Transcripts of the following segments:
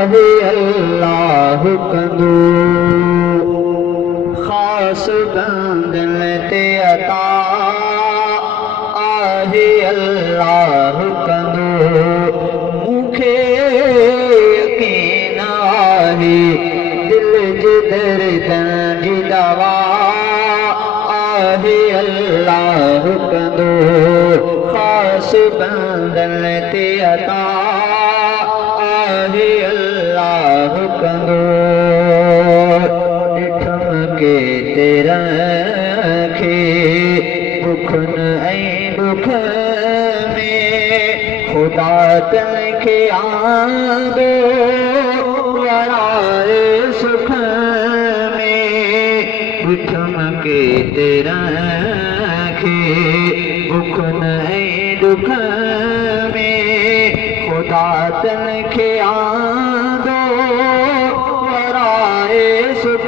आहे अल्लाह कंदो ख़ास बंदन ते अता आहे अल्लाह कंदो मूंखे यकीन आहे दिल जे दर्दन जी दवा आहे अल्लाह कंदो ख़ास बंदन ते अता आहे अल्लाह कंदो ॾिठम के तेरा खे दुखन ऐं दुख में खुदा तन खे आंदो वराए सुख में ॾिठम के तेरा खे दुखन ऐं दुख में खुदा तन खे आंदो वराए सुख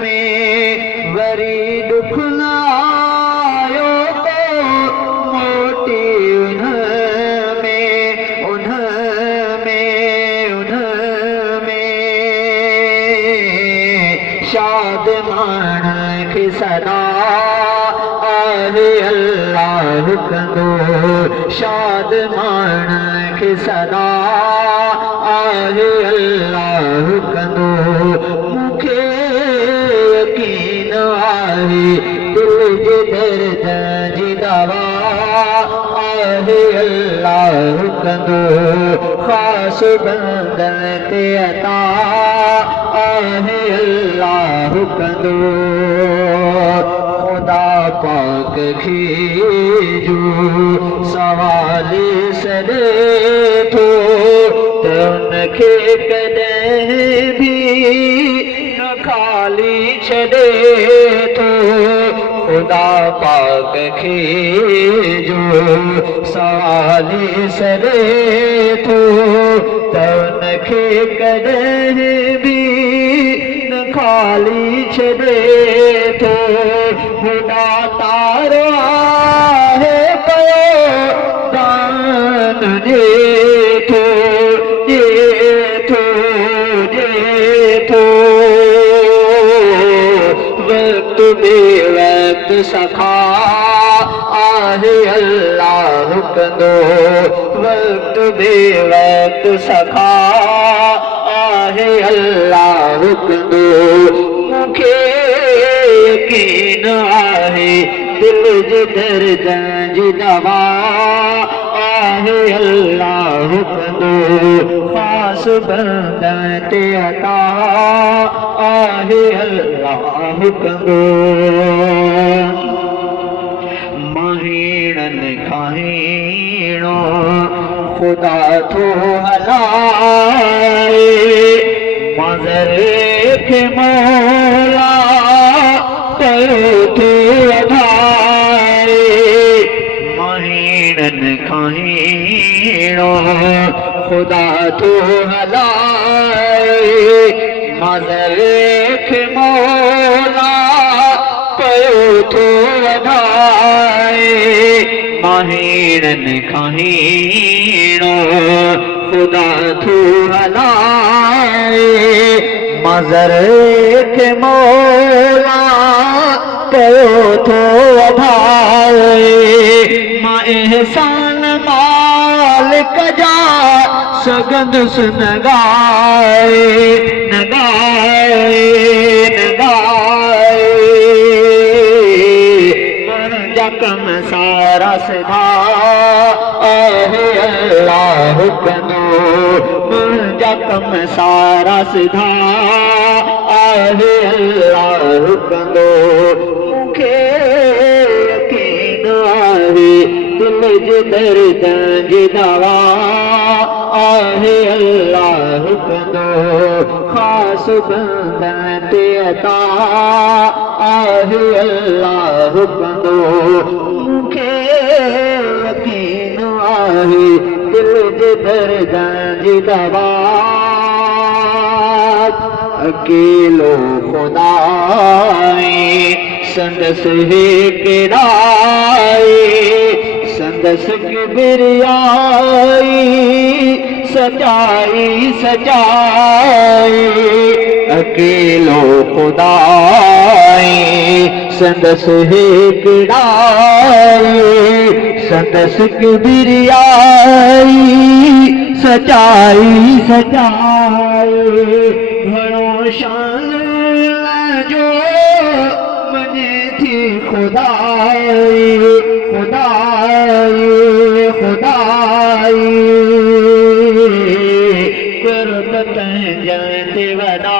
में वरी दुख न आयो तो मोटी उन में शाद माण खे सदा आहे अल्लाह कंदो शाद माण खे सदा आहे अल्लाह कंदो मूंखे यकीन आहे दिल जे दर्द जी दवा आहे अल्लाह कंदो ख़ास बंदन ते अता आहे अल्लाह कंदो खुदा पाक खे जो सवाल सॾे थो त उनखे कॾहिं बि न खाली छॾे थो खुदा पाक खे जो सवाल सॾे थो त उनखे कॾहिं बि न खाली छॾे थो खुदा तारो आहे पियो दान ॾे थो वक़्त बे वक़्त सखा आहे अल्लाह कंदो वक़्त बे वक़्त सखा आहे अल्लाह कंदो मूंखे यकीन आहे दिल जे दर्दन जी दवा आहे अल्लाह कंदो ख़ास बंदन ते अता आहे अल्लाह कंदो महीननि खां हीणो खुदा थो हलाए मज़र खे मौला कयो थो वधाए महीननि खां हीणो खुदा थो हलाए मज़र खे मौला कयो थो वधाए महीननि खां हीणो खुदा थो हलाए मज़र खे मौला कयो थो वधाए मां एहसान मालिक जा सघंदुसि न मुंहिंजा कम सारा सिधा आहे अल्लाह कंदो मुंहिंजा कम सारा सिधा आहे अल्लाह कंदो मूंखे यकीन आहे दिल जे दर्दन जी दवा आहे अल्लाह कंदो ख़ास बंदन ते अता आहे अल्लाह कंदो मूंखे यकीन आहे दिल जे दर्दन जी दवा अकेलो खुदा संदसि हिकिड़ाई संदसि किबरियाई सचाई सचाई अकेलो खुदाई संदस हिकड़ाई संदस किबरियाई सचाई सचाई घणो शान जो मने थी खुदाई खुदाई खुदाई कुर्बत जलते वदा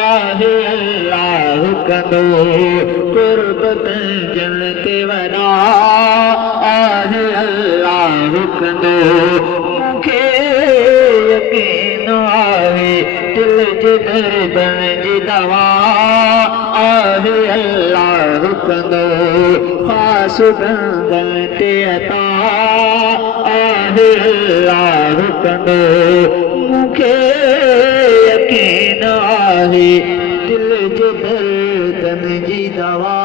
आहे अल्लाह कंदो कुर्बत जलते वदा आहे अल्लाह कंदो मूंखे यकीन आहे दिल जे दर्दन जी दवा आहे अल्लाह कंदो ख़ास बंदन ते अता आहे अल्लाह कंदो मूंखे यकीन आहे दिल जे दर्दन जी दवा